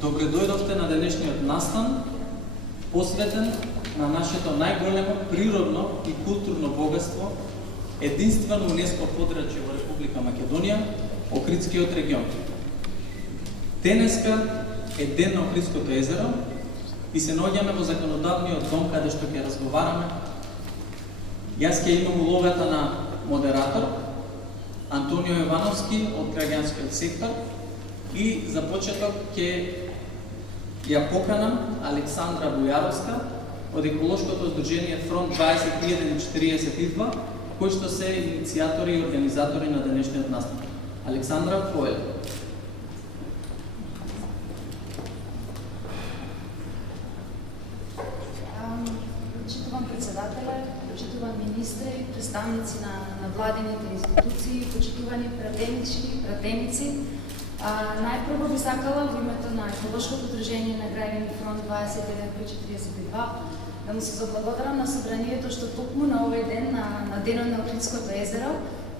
Добре дојдовте на денешниот настан, посветен на нашето најголемо природно и културно богатство, единствено УНЕСКО подрачје во Република Македонија, Охридскиот регион. Денеска е ден на Охридското езеро и се наоѓаме во законодавниот дом каде што ќе разговараме. Јас ќе имам улогата на модератор Антонио Ивановски од граѓанскиот сектор и за почеток ќе ја поканам Александра Бујаровска од еколошкото здружение Фронт 2142, кои што се иницијатори и организатори на денешниот настан. Александра, повели. Почитуван председателе, почитуван министри, представници на владините институции, почитувани пратеници. Најпрво би сакала во името на еколошкото здружение на граѓани Фронт 2142 да му се заблагодарам на собранието што токму на овој ден, на денот на Охридското езеро,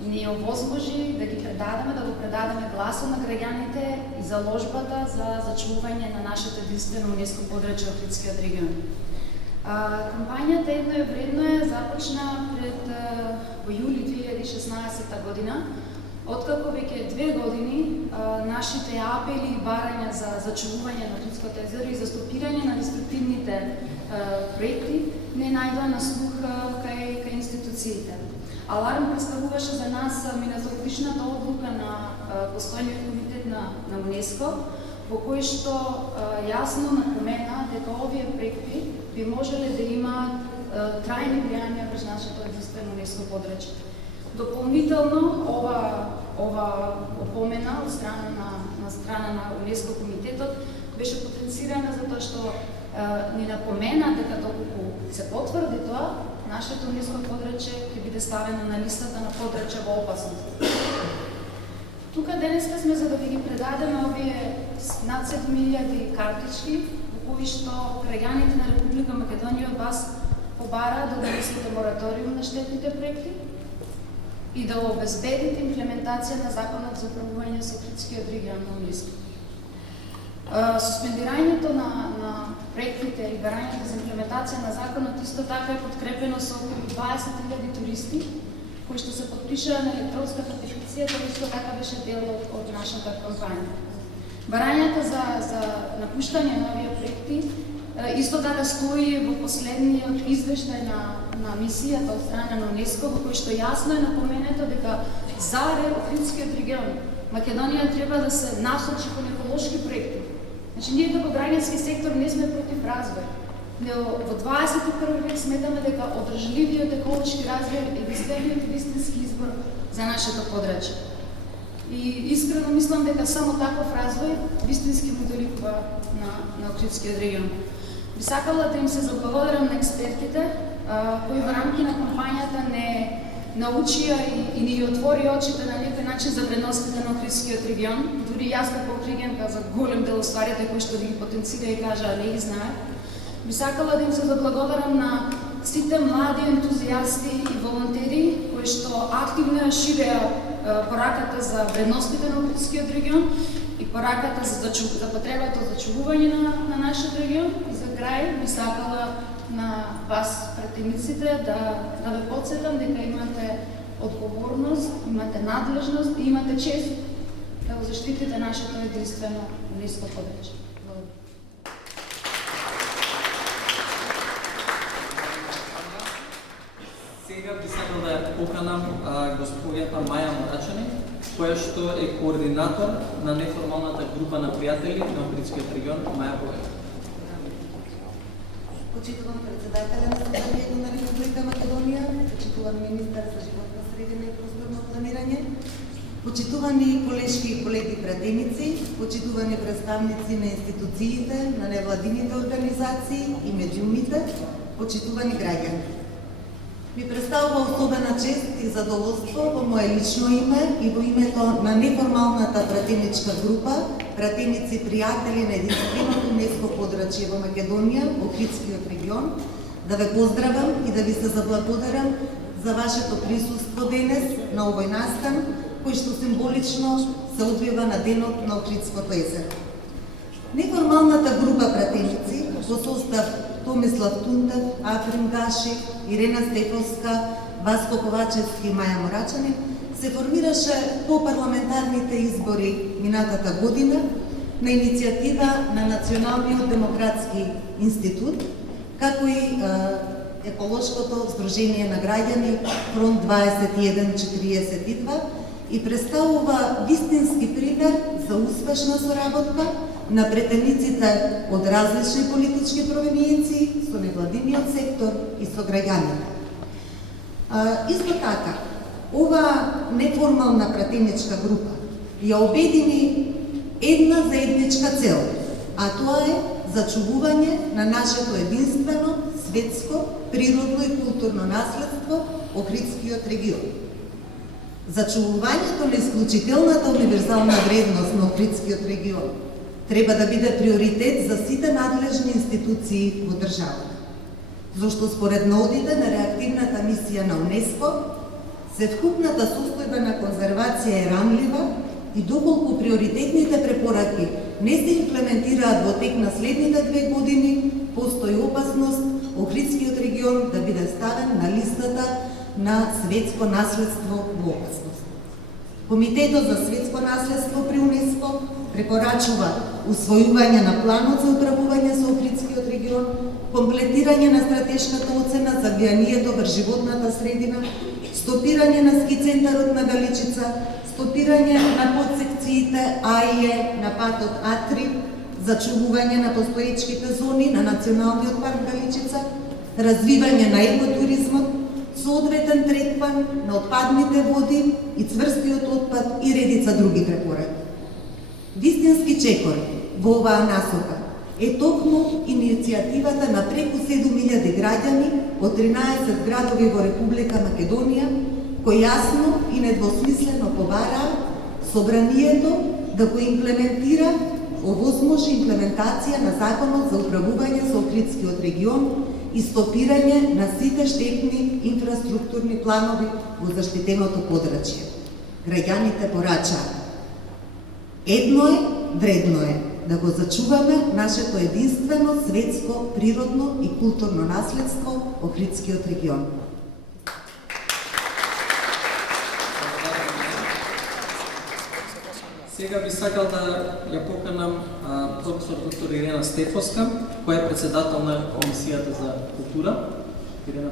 ни овозможи да го предадеме гласот на граѓаните и заложбата за зачувување на нашето единствено УНЕСКО подрачје Охридскиот регион. Кампањата Едно е вредно започна во јули 2016 година, откако веќе 2 години нашите апели и барања за зачувување на Охридското езеро и за стопирање на деструктивните проекти не најдоа на слух кај институциите. Аларм представуваше за нас минатогодишната одлука на Постојниот комитет на УНЕСКО, во кој што јасно напомена дека овие проекти би можеле да имаат трајни влијанија врз нашето единствено УНЕСКО подрачје. Дополнително, ова опомена од страна на УНЕСКО комитетот беше потенцирана затоа што ни напомена дека доколку се потврди тоа, нашето УНЕСКО подрачје ќе биде ставено на листата на подрачја во опасност. Тука денеска сме за да ви ги предадеме овие над 7000 картички, во кои што граѓаните на Република Македонија од вас побараат да донесете мораториум на штетните проекти и да обезбедите имплементација на Законот за управување со Охридскиот регион на УНЕСКО. Суспендирањето на проектите и барањето за имплементација на законот исто така е подкрепено со околу 20.000 туристи, кои што се потпишаа на електронската петиција, тоа исто така беше дел од нашата кампања. Барањата за напуштање на овие проекти исто така стои во последниот извештај на мисијата од страна на УНЕСКО, во кој што јасно е напоменето дека за Охридскиот регион Македонија треба да се насочи кон еколошки проекти. Значи, ние како граѓански сектор не сме против развој, но во 21 век сметаме дека одржливиот еколошки развој е единствениот вистински избор за нашето подрачје. И искрено мислам дека само таков развој вистински му доликува на Охридскиот регион. Би сакала да им се заблагодарам на експертите, кои во рамки на кампањата не научија и ни отвори очите на некој начин за вредностите на Охридскиот регион. Дури јас како охридјанка за голем дел стварите кои што ги потенцира и кажа не ги знае. Би сакала да им се заблагодарам на сите млади ентузијасти и волонтери кои што активно ја ширеа пораката за вредностите на Охридскиот регион и пораката за потребата од зачувување на нашиот регион. И за крај би сакала на вас, пратениците, да ве подсетам дека имате одговорност, имате надлежност и имате чест да го заштитите нашето единствено УНЕСКО подрачје. Сега би сакал да ја поканам господјата Маја Морачани, која што е координатор на неформалната група на пријатели на Охридскиот регион. Маја, повели. Почитуван председателя на Собранието на Република Македонија, почитуван министар за животна средина и просторно планирање, почитувани колешки и колеги пратеници, почитувани представници на институциите, на невладините организации и медиумите, почитувани граѓани. Ми представува особена чест и задоволство во мое лично име и во името на неформалната пратеничка група, пратеници пријатели на единственото УНЕСКО подрачје во Македонија, Охридскиот регион, да ве поздравам и да ви се заблагодарам за вашето присуство денес на овој настан, кој што символично се одвива на денот на Охридското езеро. Неформалната група пратеници во состав Томислав Тунтев, Африм Гаши, Ирена Стефовска, Васко Ковачевски и Маја Морачанин се формираше по парламентарните избори минатата година на иницијатива на Националниот демократски институт, како и Еколошкото здружение на граѓани Фронт 2142 и представува вистински пример за успешна соработка на претениците од различни политички провениенции со невладиниот сектор и со граѓаните. Исто така, ова неформална пратеничка група ја обедини една заедничка цел, а тоа е зачувување на нашето единствено светско, природно и културно наследство Охридскиот регион. Зачувувањето на исклучителната универзална вредност на Охридскиот регион треба да биде приоритет за сите надлежни институции во државата. Зашто според наодите на реактивната мисија на УНЕСКО, севкупната состојба на конзервација е ранлива и доколку приоритетните препораки не се имплементираат во тек на следните 2 години, постои опасност Охридскиот регион да биде ставен на листата на светско наследство во опасност. Комитетот за светско наследство при УНЕСКО препорачува усвојување на планот за управување со Охридскиот регион, комплетирање на стратешката оцена за влијанието врз животната средина, стопирање на ски центарот на Галичица, стопирање на подсекциите А и Е на патот А3, зачувување на постоечките зони на Националниот парк Галичица, развивање на екотуризмот, соодветен третман на отпадните води и цврстиот отпад и редица други препораки. Вистински чекор во оваа насока е токму иницијативата на преку 7000 граѓани од 13 градови во Република Македонија, кои јасно и недвосмислено побараа собранието да го имплементира, овозможи имплементација на Законот за управување со Охридскиот регион и стопирање на сите штетни инфраструктурни планови во заштитеното подрачје. Граѓаните порачаа: едно е, вредно е да го зачуваме нашето единствено светско, природно и културно наследство Охридскиот регион. Сега би сакал да ја поканам професор доктор Ирена Стефовска, која е председател на Комисијата за култура. Ирена,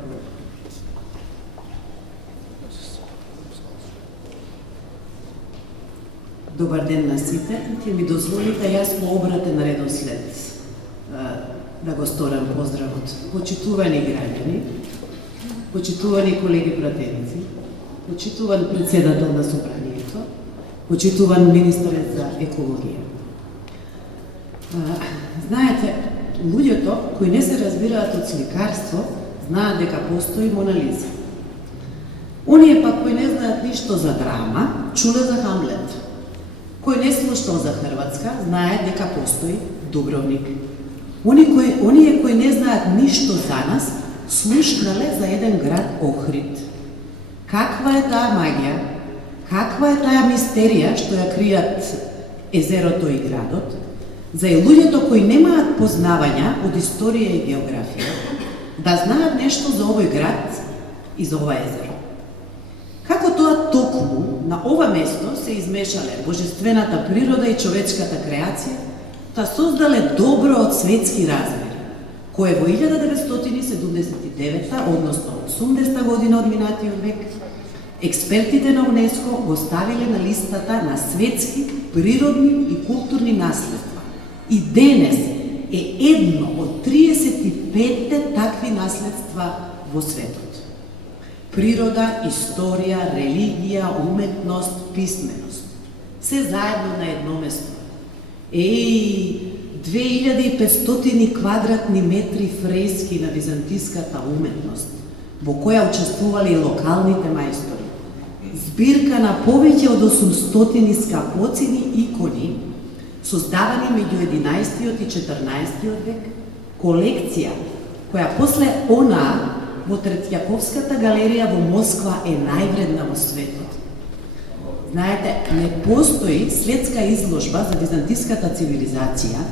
Добар ден на сите. Ќе ми дозволите јас по обратен редослед да го сторам поздравот. Почитувани граѓани, почитувани колеги пратеници, почитуван председател на собранието, почитуван министер за екологија. Знаете, луѓето кои не се разбираат од сликарство, знаат дека постои Мона Лиза. Оние пак кои не знаат ништо за драма, чуле за Хамлет. Кој не слушнал за Хрватска, знаат дека постои Дубровник. Оние кои не знаат ништо за нас, слушнале за еден град Охрид. Каква е таа магија? Каква е таа мистерија што ја кријат езерото и градот? За луѓето кои немаат познавања од историја и географија, да знаат нешто за овој град и за ова езеро. Како тоа токму на ова место се измешале божествената природа и човечката креација, та создале добро од светски размери, кое во 1979, односно 80 година од минатиот век, експертите на УНЕСКО го ставиле на листата на светски, природни и културни наследства. И денес е едно од 35 такви наследства во светот. Природа, историја, религија, уметност, писменост. Се заедно на едно место. 2500 квадратни метри фрески на византиската уметност, во која учествувале и локалните мајстори. Збирка на повеќе од 800 скапоцени икони, создавани меѓу 11 и 14 век, колекција која после онаа во Третјаковската галерија во Москва е највредна во светот. Знаете, не постои светска изложба за византиската цивилизација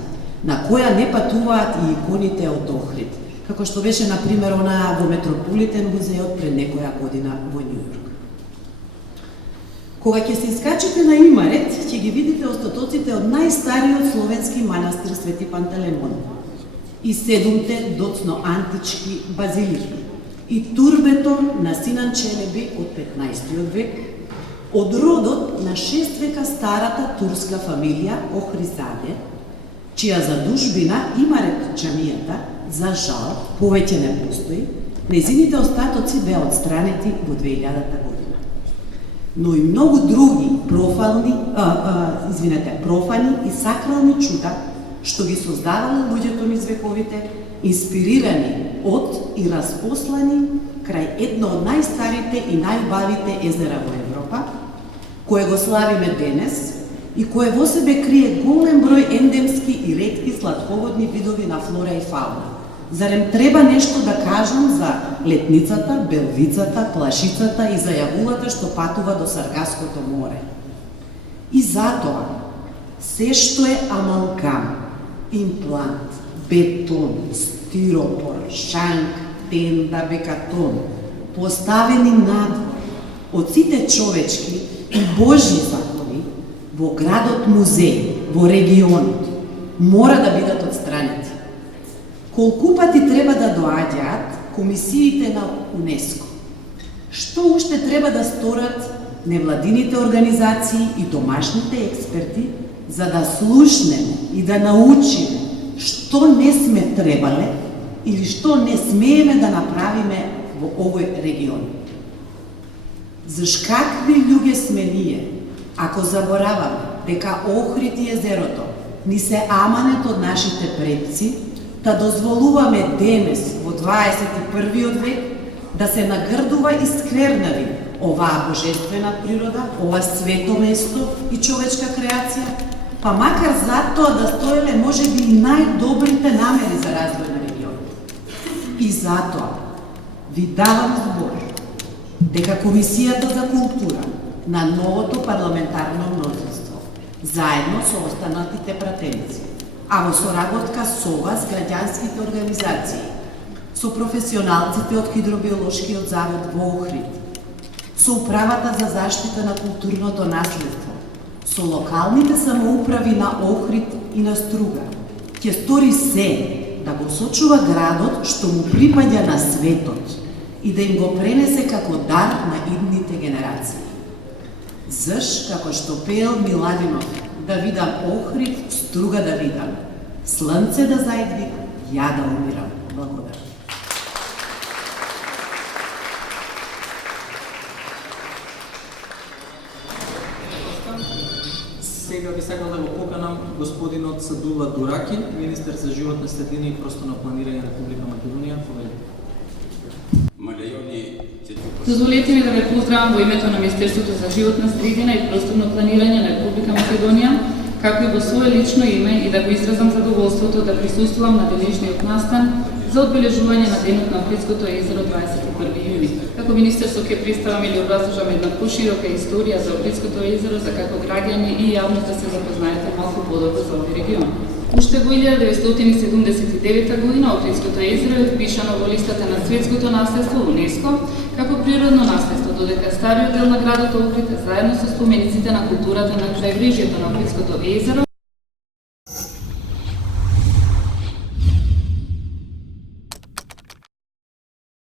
на која не патуваат и иконите од Охрид, како што беше, например, она во Метрополитен музеот пред некоја година во Њујорк. Кога ќе се искачите на Имарет, ќе ги видите остатоците од најстариот словенски манастир Свети Пантелеймон и 7 доцно антички базилики и турбето на Синан Челеби од 15 век, од родот на 6 века старата турска фамилија Охризаде, чија задужбина Имарет џамијата, за жал, повеќе не постои, нејзините остатоци беа отстранети во 2000 година. Но и многу други профани и сакрални чуда што ги создавале луѓето низ вековите, инспирирани од и распослани крај едно од најстарите и најубавите езера во Европа, кое го славиме денес и кое во себе крие голем број ендемски и ретки сладководни видови на флора и фауна. Зарем треба нешто да кажам за летницата, белвицата, плашицата и за јагулата што патува до Саргаското море. И затоа, се што е амалгам, имплант, бетон, стиропор, шанк, тенда, бекатон, поставени надвор од сите човечки и Божји закони во градот музеј, во регионот, мора да бидат отстранети. Колку пати треба да доаѓаат комисиите на УНЕСКО? Што уште треба да сторат невладините организации и домашните експерти за да слушнеме и да научиме што не сме требале или што не смееме да направиме во овој регион? Заш какви луѓе сме ние, ако забораваме дека Охрид и езерото ни се аманет од нашите предци, да дозволуваме денес во 21 век да се нагрдува и сквернави оваа божествена природа, ова свето место и човечка креација, па макар затоа да стоеле можеби и најдобрите намери за развој на регионот. И затоа ви давам збор дека Комисијата за култура на новото парламентарно мнозинство, заедно со останатите пратеници, а во соработка со вас, граѓанските организации, со професионалците од Хидробиолошкиот завод во Охрид, со Управата за заштита на културното наследство, со локалните самоуправи на Охрид и на Струга, ќе стори се да го сочува градот што му припаѓа на светот и да им го пренесе како дар на идните генерации. Заш, како што пеел Миладинов, да видам Охрид, Струга да видам, слънце да зајдви, ја да умирам. Благодарам. Сега би сакал да го поканам господинот Садула Дуракин, министер за животна средина и просторно планирање на Република Македонија. Дозволете ми да ве поздравам во името на Министерството за животна средина и просторно планирање на Република Македонија, како и во свое лично име и да го изразам задоволството да присуствувам на денешниот настан за одбележување на Денот на Охридското езеро 21 јуни. Како министерство ќе представам или образложам една поширока историја за Охридското езеро, за како граѓани и јавност да се запознаете малку подобро за овој регион. Уште во 1979 година Охридското езеро е впишано во листата на светското наследство УНЕСКО како природно наследство, додека стариот дел на градот Охрид, заедно со спомениците на културата на крајбрежјето на Охридското езеро,